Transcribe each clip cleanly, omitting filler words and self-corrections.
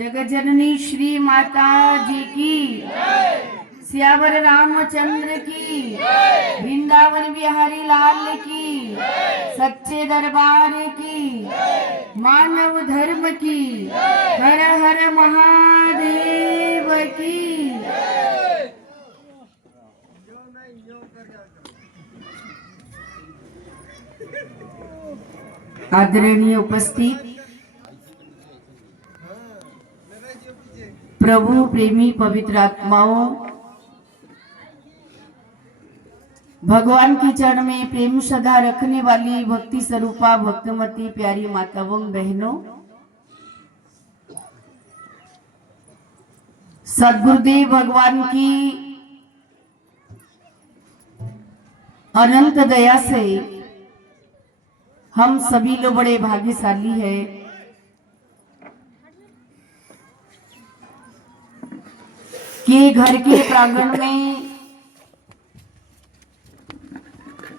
जगजननी श्री माता जी की, सियावर रामचंद्र की, वृंदावन बिहारी लाल की, सच्चे दरबार की, मानव धर्म की, हर हर महादेव की। आदरणीय उपस्थित प्रभु प्रेमी पवित्र आत्माओं, भगवान के चरण में प्रेम श्रद्धा रखने वाली भक्ति स्वरूपा भक्तमती प्यारी माताओं बहनों, सद्गुरुदेव भगवान की अनंत दया से हम सभी लोग बड़े भाग्यशाली हैं कि घर के प्रांगण में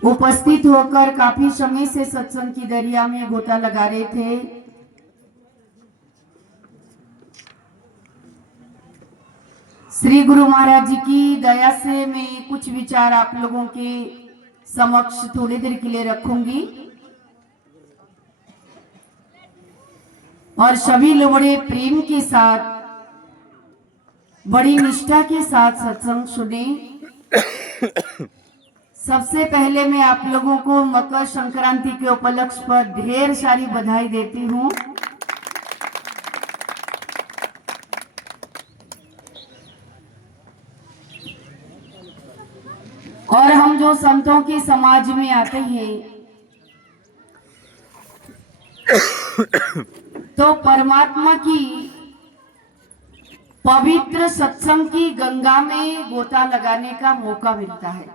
उपस्थित होकर काफी समय से सत्संग की दरिया में गोता लगा रहे थे। श्री गुरु महाराज जी की दया से मैं कुछ विचार आप लोगों के समक्ष थोड़ी देर के लिए रखूंगी और सभी लोग बड़े प्रेम के साथ, बड़ी निष्ठा के साथ सत्संग सुने। सबसे पहले मैं आप लोगों को मकर संक्रांति के उपलक्ष्य पर ढेर सारी बधाई देती हूँ। और हम जो संतों के समाज में आते हैं तो परमात्मा की पवित्र सत्संग की गंगा में गोता लगाने का मौका मिलता है।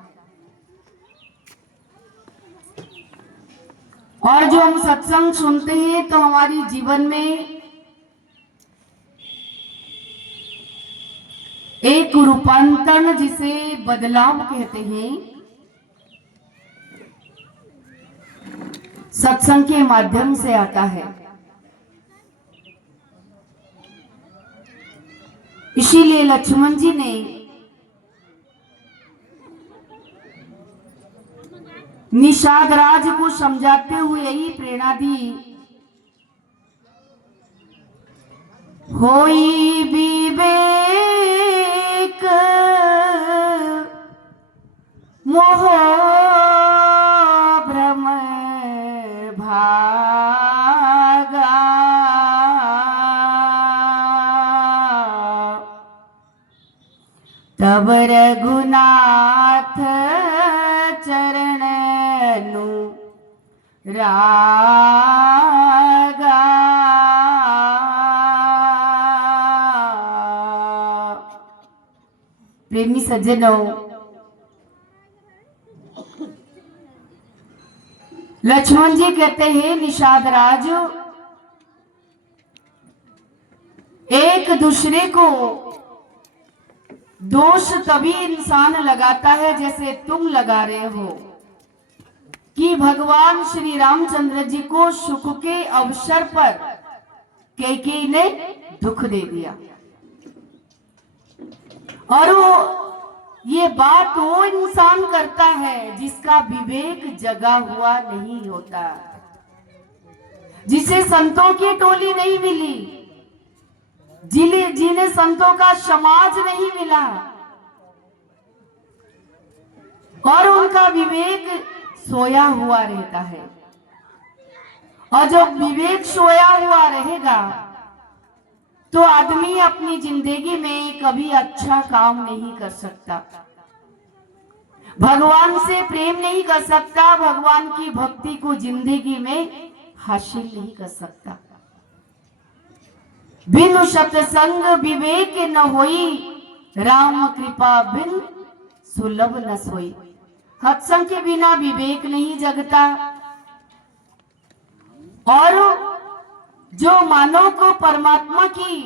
और जो हम सत्संग सुनते हैं तो हमारी जीवन में एक रूपांतरण, जिसे बदलाव कहते हैं, सत्संग के माध्यम से आता है। इसीलिए लक्ष्मण जी ने निषाद राज को समझाते हुए यही प्रेरणा दी, होई विवेक मोह भ्रम भागा, तब रघुनाथ चरण रागा। प्रेमी सज्जनों, लक्ष्मण जी कहते हैं निषाद राज एक दूसरे को दोष तभी इंसान लगाता है जैसे तुम लगा रहे हो कि भगवान श्री रामचंद्र जी को सुख के अवसर पर कैकेयी ने दुख दे दिया। और ये बात वो इंसान करता है जिसका विवेक जगा हुआ नहीं होता, जिसे संतों की टोली नहीं मिली, जिन्हें संतों का समाज नहीं मिला और उनका विवेक सोया हुआ रहता है। और जब विवेक सोया हुआ रहेगा तो आदमी अपनी जिंदगी में कभी अच्छा काम नहीं कर सकता, भगवान से प्रेम नहीं कर सकता, भगवान की भक्ति को जिंदगी में हासिल नहीं कर सकता। बिनु सत्संग विवेक न होई, राम कृपा बिन सुलभ न सोई। सत्संग के बिना विवेक नहीं जगता। और जो मानव को परमात्मा की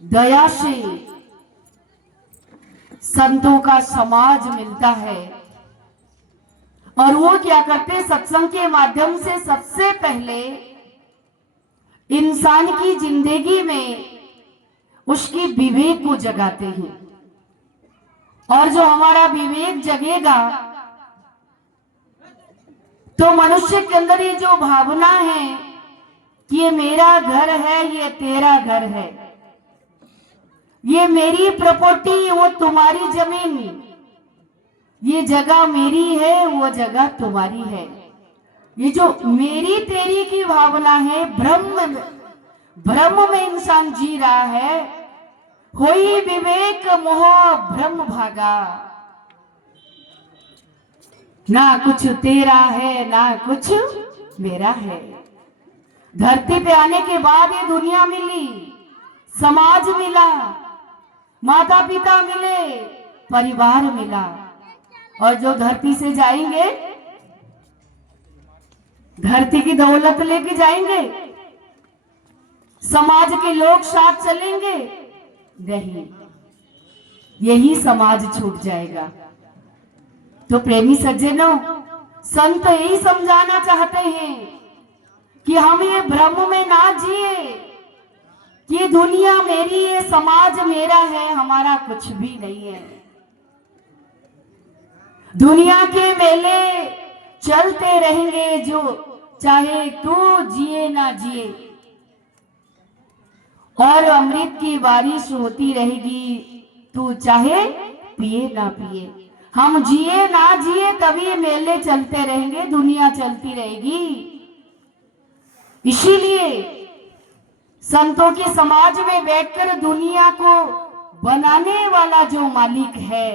दया से संतों का समाज मिलता है और वो क्या करते, सत्संग के माध्यम से सबसे पहले इंसान की जिंदगी में उसकी विवेक को जगाते हैं। और जो हमारा विवेक जगेगा तो मनुष्य के अंदर ये जो भावना है कि ये मेरा घर है, ये तेरा घर है, ये मेरी प्रॉपर्टी, वो तुम्हारी जमीन, ये जगह मेरी है, वो जगह तुम्हारी है, ये जो मेरी तेरी की भावना है, भ्रम में इंसान जी रहा है। होई विवेक मोह भ्रम भागा, ना कुछ तेरा है ना कुछ मेरा है। धरती पे आने के बाद ये दुनिया मिली, समाज मिला, माता पिता मिले, परिवार मिला, और जो धरती से जाएंगे धरती की दौलत लेके जाएंगे, समाज के लोग साथ चलेंगे, नहीं, यही समाज छूट जाएगा। तो प्रेमी सज्जनों, संत यही समझाना चाहते हैं कि हम ये भ्रम में ना जिए कि दुनिया मेरी है, समाज मेरा है, हमारा कुछ भी नहीं है। दुनिया के मेले चलते रहेंगे, जो चाहे तू जिए ना जिए, और अमृत की बारिश होती रहेगी, तू चाहे पिए ना पिए। हम जिए ना जिए तभी मेले चलते रहेंगे, दुनिया चलती रहेगी। इसीलिए संतों के समाज में बैठकर दुनिया को बनाने वाला जो मालिक है,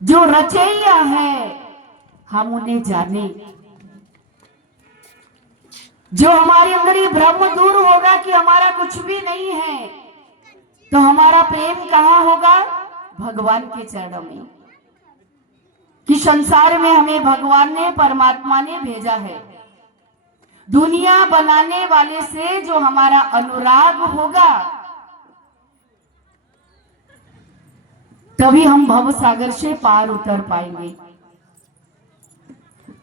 जो रचैया है, हम उन्हें जाने। जो हमारे अंदर ये भ्रम दूर होगा कि हमारा कुछ भी नहीं है, तो हमारा प्रेम कहाँ होगा? भगवान के चरणों में। कि संसार में हमें भगवान ने, परमात्मा ने भेजा है। दुनिया बनाने वाले से जो हमारा अनुराग होगा, तभी हम भव सागर से पार उतर पाएंगे।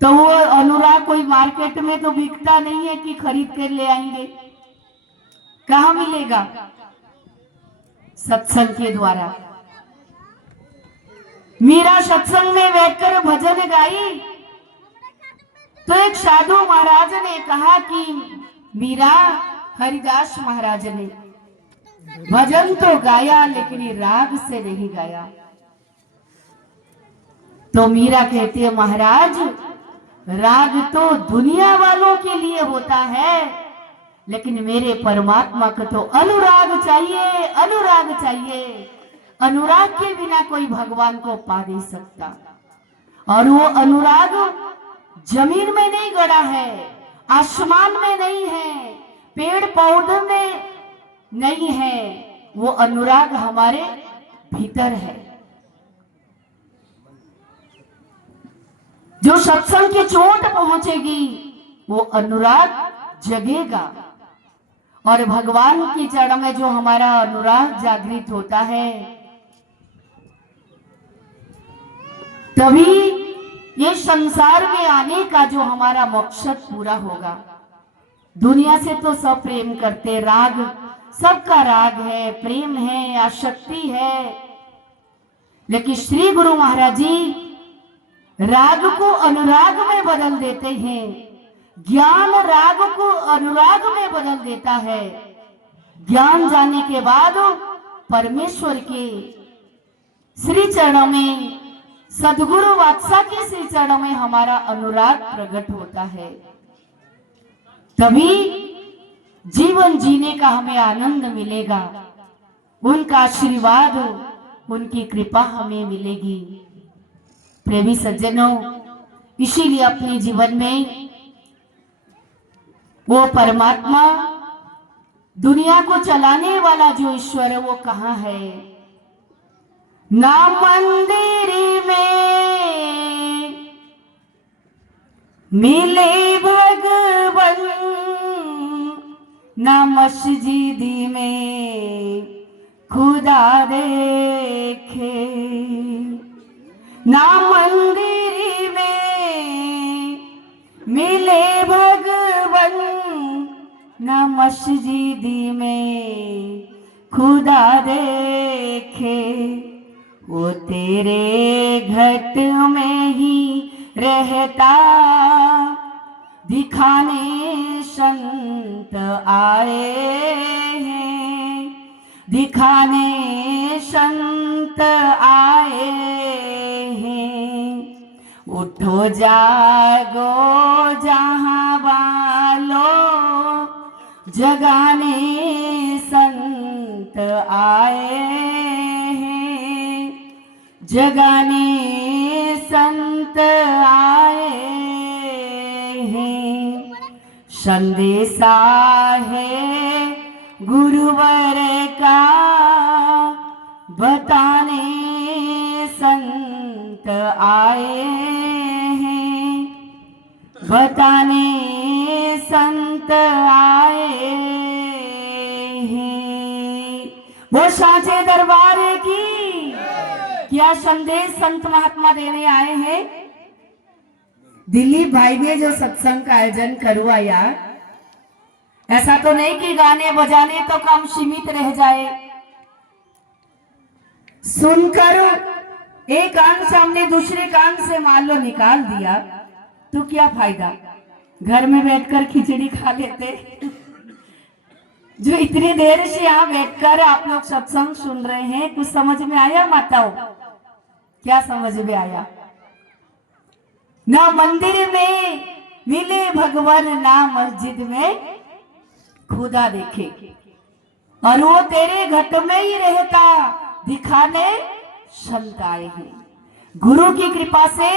तो वो अनुराग कोई मार्केट में तो बिकता नहीं है कि खरीद कर ले आएंगे। कहाँ मिलेगा? सत्संग के द्वारा। मीरा सत्संग में बैठकर भजन गाई तो एक साधु महाराज ने कहा कि मीरा, हरिदास महाराज ने भजन तो गाया लेकिन ये राग से नहीं गाया। तो मीरा कहती है, महाराज, राग तो दुनिया वालों के लिए होता है, लेकिन मेरे परमात्मा को तो अनुराग चाहिए, अनुराग चाहिए। अनुराग के बिना कोई भगवान को पा नहीं सकता। और वो अनुराग जमीन में नहीं गड़ा है, आसमान में नहीं है, पेड़ पौधों में नहीं है, वो अनुराग हमारे भीतर है। जो सत्संग की चोट पहुंचेगी वो अनुराग जगेगा। और भगवान की चरण में जो हमारा अनुराग जागृत होता है, तभी ये संसार में आने का जो हमारा मकसद पूरा होगा। दुनिया से तो सब प्रेम करते, राग सबका राग है, प्रेम है, आसक्ति है, लेकिन श्री गुरु महाराज जी राग को अनुराग में बदल देते हैं। ज्ञान राग को अनुराग में बदल देता है। ज्ञान जाने के बाद परमेश्वर के श्री चरणों में, सदगुरु वात्सा के श्री चरणों में हमारा अनुराग प्रकट होता है। तभी जीवन जीने का हमें आनंद मिलेगा, उनका आशीर्वाद, उनकी कृपा हमें मिलेगी। प्रेमी सज्जनों, इसीलिए अपने जीवन में वो परमात्मा, दुनिया को चलाने वाला जो ईश्वर है, वो कहाँ है? ना मंदिर में मिले भगवन, ना मस्जिद में खुदा देखे, ना मंदिर में मिले भगवन, ना मस्जिदी में खुदा देखे, वो तेरे घट में ही रहता, दिखाने संत आए हैं, दिखाने संत आए हैं। उठो जागो जहां वालों, जगाने संत आए हैं, जगाने संत आए हैं। संदेशा है गुरुवर का, बताने संत आए हैं, बताने संत आए हैं। वो सांचे दरबार की क्या संदेश संत महात्मा देने आए हैं। दिलीप भाई ने जो सत्संग का आयोजन करवाया, ऐसा तो नहीं कि गाने बजाने तो काम सीमित रह जाए। सुनकर एक कान से हमने दूसरे कान से मान लो निकाल दिया तो क्या फायदा, घर में बैठकर खिचड़ी खा लेते। जो इतनी देर से यहाँ बैठकर आप लोग सत्संग सुन रहे हैं, कुछ समझ में आया माताओं? क्या समझ में आया? ना मंदिर में मिले भगवान, ना मस्जिद में खुदा देखे, और वो तेरे घट में ही रहता, दिखाने संत आए हैं। गुरु की कृपा से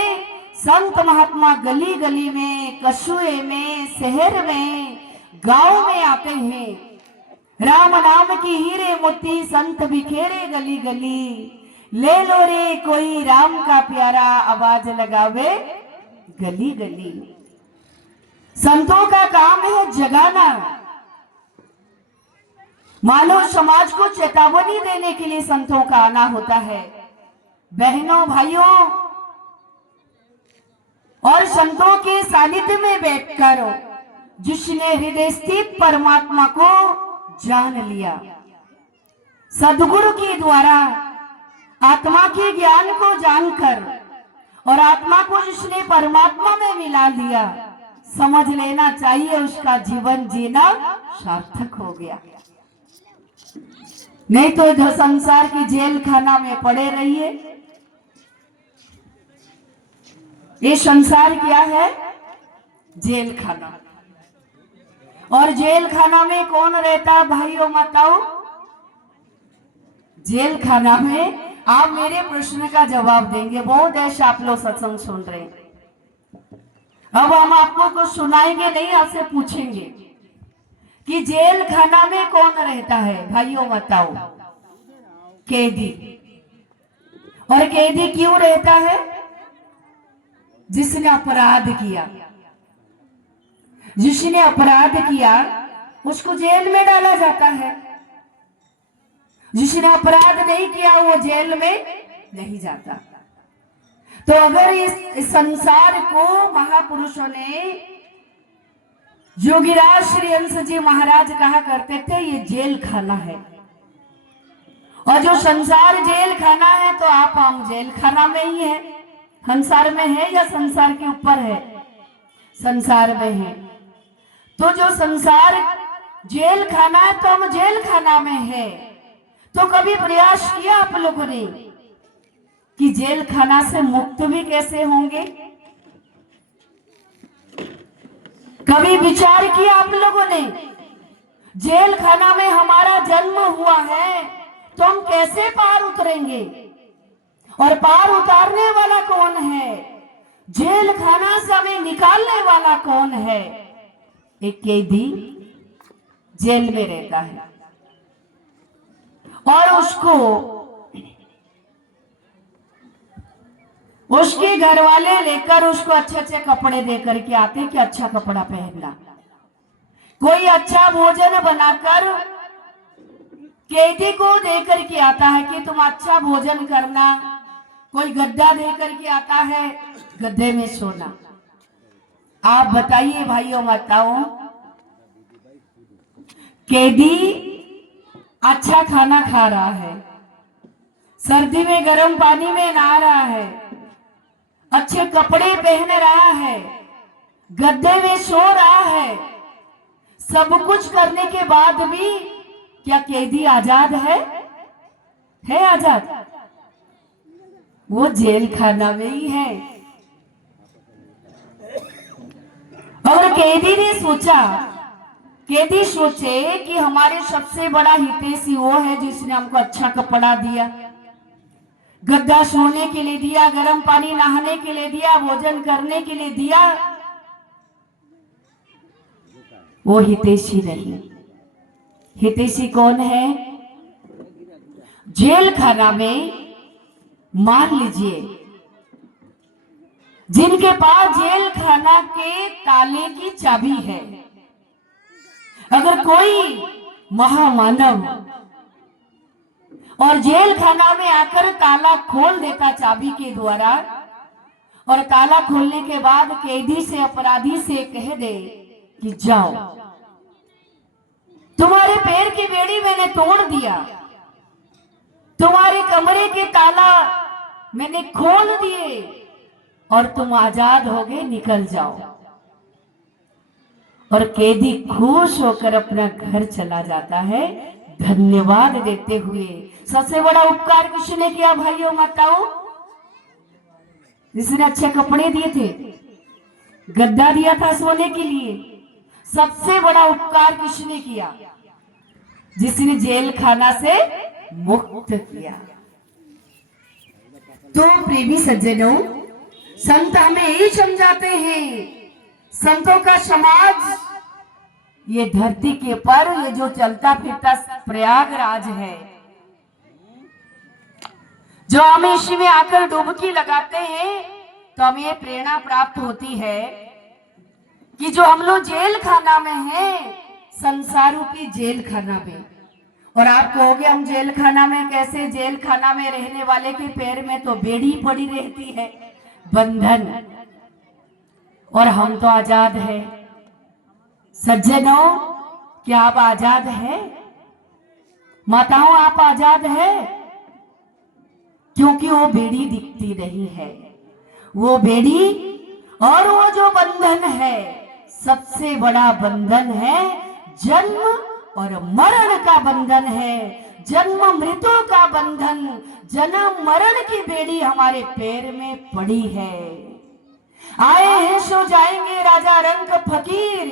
संत महात्मा गली गली में, कस्बे में, शहर में, गांव में आते हैं। राम नाम की हीरे मोती संत बिखेरे गली गली, ले लो रे कोई राम का प्यारा, आवाज लगावे गली गली। संतों का काम है जगाना, मानव समाज को चेतावनी देने के लिए संतों का आना होता है। बहनों भाइयों, और संतों के सानिध्य में बैठकर जिसने हृदय स्थित परमात्मा को जान लिया, सदगुरु के द्वारा आत्मा के ज्ञान को जानकर और आत्मा को जिसने परमात्मा में मिला लिया, समझ लेना चाहिए उसका जीवन जीना सार्थक हो गया। नहीं तो जो संसार की जेल खाना में पड़े रहिए। ये संसार क्या है? जेल खाना। और जेल खाना में कौन रहता भाइयों माताओं? जेल खाना में आप मेरे प्रश्न का जवाब देंगे। बहुत ऐसे आप लोग सत्संग सुन रहे हैं। अब हम आपको कुछ सुनाएंगे नहीं, आपसे पूछेंगे कि जेल खाना में कौन रहता है भाइयों बताओ? कैदी। और कैदी क्यों रहता है? जिसने अपराध किया, जिसने अपराध किया उसको जेल में डाला जाता है। जिसने अपराध नहीं किया वो जेल में नहीं जाता। तो अगर इस संसार को महापुरुषों ने, योगीराज श्री हंस जी महाराज कहा करते थे ये जेल खाना है, और जो संसार जेल खाना है तो आप हम जेल खाना में ही है। संसार में है या संसार के ऊपर है? संसार में है। तो जो संसार जेल खाना है तो हम जेल खाना में है। तो कभी प्रयास किया आप लोगों ने कि जेल खाना से मुक्त भी कैसे होंगे? कभी विचार किया आप लोगों ने जेल खाना में हमारा जन्म हुआ है तो हम कैसे पार उतरेंगे? और पार उतारने वाला कौन है? जेल खाना से हमें निकालने वाला कौन है? एक कैदी जेल में रहता है और उसको उसके घर वाले लेकर उसको अच्छे अच्छे कपड़े देकर के आते कि अच्छा कपड़ा पहनना, कोई अच्छा भोजन बनाकर कैदी को देकर के आता है कि तुम अच्छा भोजन करना, कोई गद्दा देकर के आता है गद्दे में सोना। आप बताइए भाइयों माताओं, कैदी अच्छा खाना खा रहा है, सर्दी में गर्म पानी में नहा रहा है, अच्छे कपड़े पहन रहा है, गद्दे में सो रहा है। सब कुछ करने के बाद भी क्या कैदी आजाद है? है आजाद? वो जेल खाना में ही है। और कैदी सोचे कि हमारे सबसे बड़ा हितैषी वो है जिसने हमको अच्छा कपड़ा दिया, गद्दा सोने के लिए दिया, गर्म पानी नहाने के लिए दिया, भोजन करने के लिए दिया। वो हितैषी नहीं। हितैषी कौन है? जेल खाना में मान लीजिए जिनके पास जेल खाना के ताले की चाबी है, अगर कोई महामानव और जेल खाना में आकर ताला खोल देता चाबी के द्वारा, और ताला खोलने के बाद कैदी से, अपराधी से कह दे कि जाओ, तुम्हारे पैर की बेड़ी मैंने तोड़ दिया, तुम्हारे कमरे के ताला मैंने खोल दिए और तुम आजाद हो गए, निकल जाओ। और कैदी खुश होकर अपना घर चला जाता है, धन्यवाद देते हुए। सबसे बड़ा उपकार किसने किया भाइयों माताओं? जिसने अच्छे कपड़े दिए थे, गद्दा दिया था सोने के लिए। सबसे बड़ा उपकार किसने किया? जिसने जेल खाना से मुक्त किया। तो प्रेमी सज्जनों, संत हमें यही समझाते हैं, संतों का समाज ये धरती के पर ये जो चलता फिरता प्रयागराज है, जो हम इसी में आकर डुबकी लगाते हैं, तो हमें ये प्रेरणा प्राप्त होती है कि जो हम लोग जेल खाना में हैं, संसार रूपी जेल खाना में। और आप कहोगे हम जेल खाना में कैसे? जेल खाना में रहने वाले के पैर में तो बेड़ी पड़ी रहती है, बंधन, और हम तो आजाद है। सज्जनों, क्या आप आजाद है? माताओं, आप आजाद है? क्योंकि वो बेड़ी दिखती नहीं है। वो बेड़ी और वो जो बंधन है, सबसे बड़ा बंधन है, जन्म और मरण का बंधन है, जन्म मृत्यु का बंधन, जन्म मरण की बेड़ी हमारे पैर में पड़ी है। आए हैं सो जाएंगे राजा रंग फकीर,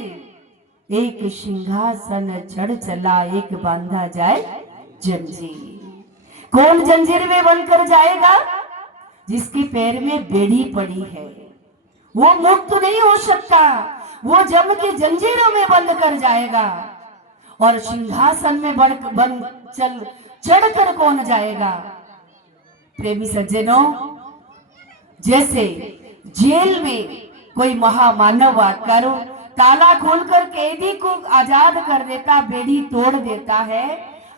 एक सिंहासन चढ़ चला, एक बांधा जाए जंजीर। कौन जंजीर में बनकर जाएगा? जिसके पैर में बेड़ी पड़ी है। वो मुक्त नहीं हो सकता, वो जम के जंजीरों में बंद कर जाएगा। और सिंहासन में चढ़कर कौन जाएगा? प्रेमी सज्जनों, जैसे जेल में कोई महामानव आकर ताला खोलकर कैदी को आजाद कर देता, बेड़ी तोड़ देता है,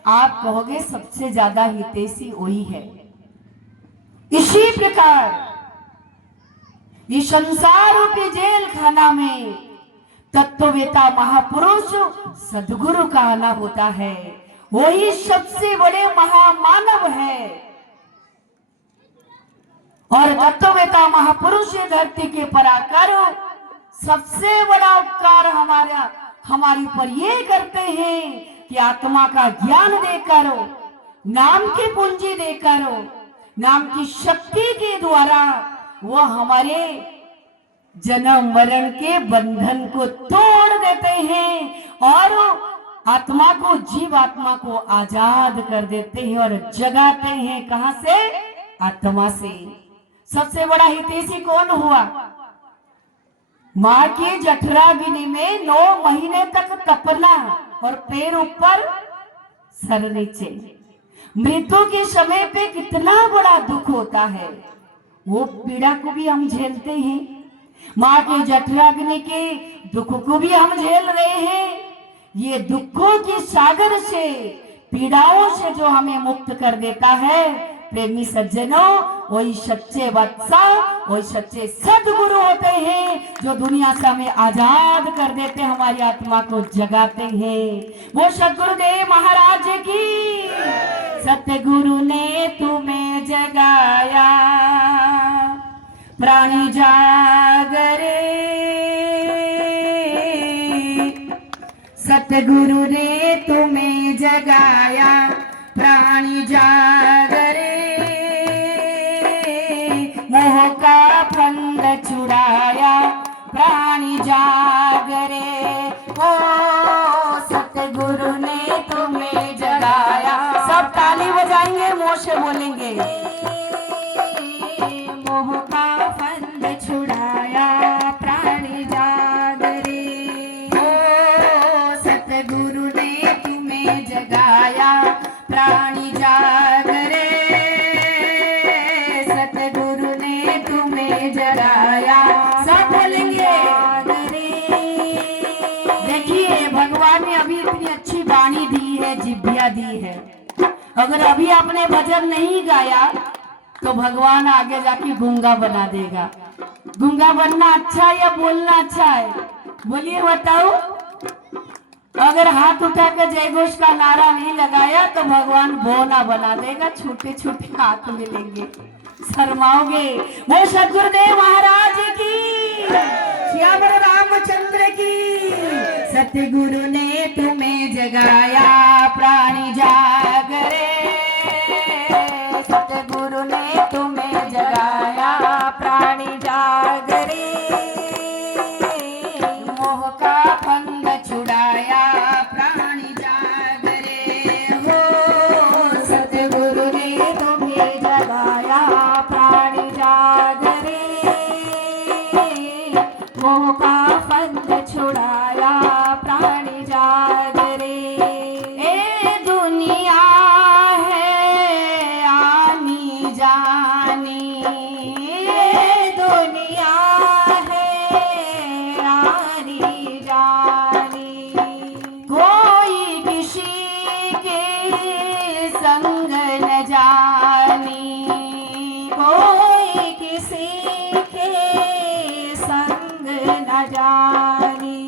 आप कहोगे सबसे ज्यादा हितैषी वही है। इसी प्रकार इस संसार रूपी जेल खाना में तत्ववेता महापुरुष सद्गुरु का आना होता है। वही सबसे बड़े महामानव है। और तत्ववेता महापुरुष धरती के पर आकर सबसे बड़ा उपकार हमारे ऊपर ये करते हैं कि आत्मा का ज्ञान देकर, नाम की पूंजी देकर, नाम की शक्ति के द्वारा वो हमारे जन्म मरण के बंधन को तोड़ देते हैं और आत्मा को, जीव आत्मा को आजाद कर देते हैं और जगाते हैं। कहां से? आत्मा से। सबसे बड़ा हितैषी कौन हुआ? माँ की जठराग्नि में 9 महीने तक तपना और पैर ऊपर सर नीचे। मृत्यु के समय पे कितना बड़ा दुख होता है, वो पीड़ा को भी हम झेलते हैं। माँ के जठराग्नि के दुख को भी हम झेल रहे हैं। ये दुखों के सागर से, पीड़ाओं से जो हमें मुक्त कर देता है, प्रेमी सज्जनों, वही सच्चे बादशाह, वही सच्चे सदगुरु होते हैं जो दुनिया से हमें आजाद कर देते, हमारी आत्मा को जगाते हैं। वो सदगुरुदेव महाराज की। सतगुरु ने तुम्हें जगाया, प्राणी जागरे। सतगुरु ने तुम्हें जगाया, प्राणी जागरे। मोह का फंद छुड़ाया, प्राणी जागरे। ओ सतगुरु ने तुम्हें जगाया। सब ताली बजाएंगे, मोह से बोलेंगे। मोह का फंद छुड़ाया, प्राणी जागरे। ओ सतगुरु ने तुम्हें जगाया, प्राणी जागरे। सतगुरु ने तुम्हें जगाया। सब बोलेंगे। देखिए, भगवान ने अभी इतनी अच्छी वाणी दी है, जिभ्या दी है। अगर अभी आपने भजन नहीं गाया तो भगवान आगे जाके गूंगा बना देगा। गूंगा बनना अच्छा है या बोलना अच्छा है? बोलिए, बताओ। अगर हाथ उठा कर जय घोष का नारा नहीं लगाया तो भगवान बोना बना देगा, छोटे छोटे हाथ मिलेंगे, शर्माओगे। वो सदगुरुदेव महाराज की, श्यामल रामचंद्र की। सतगुरु ने तुम्हें जगाया, प्राणी जागरे। सतगुरु ने तुम्हें जगाया, प्राणी जागरे। मोह का फंद छुड़ाया, प्राणी जागरे। हो सतगुरु ने तुम्हें जगाया, प्राणी जागरे। मोह का फंद छुड़ाया, प्राणी जागरे। ए दुनिया है आनी जानी, दुनिया है आनी जानी। कोई किसी के संग न जानी, कोई किसी के संग न जानी।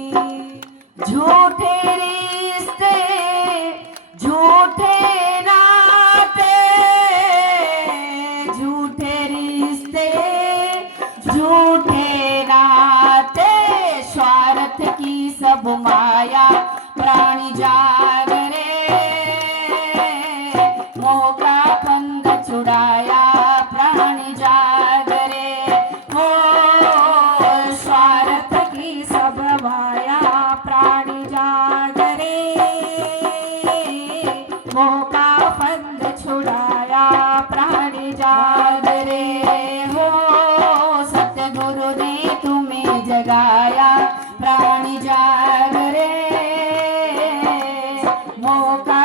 झूठे रिश्ते, झूठे नाते, झूठे रिश्ते, झूठे नाते। स्वार्थ की सब माया, प्राणी जागरे। मोह का फंद छुड़ाया, प्राणी जागरे। हो स्वार्थ की सब माया, प्राणी जागरे। मोह का फंद छुड़ाया, प्राणी जागरे। हो सतगुरु ने तुम्हें जगाया, प्राणी जागरे। मोह का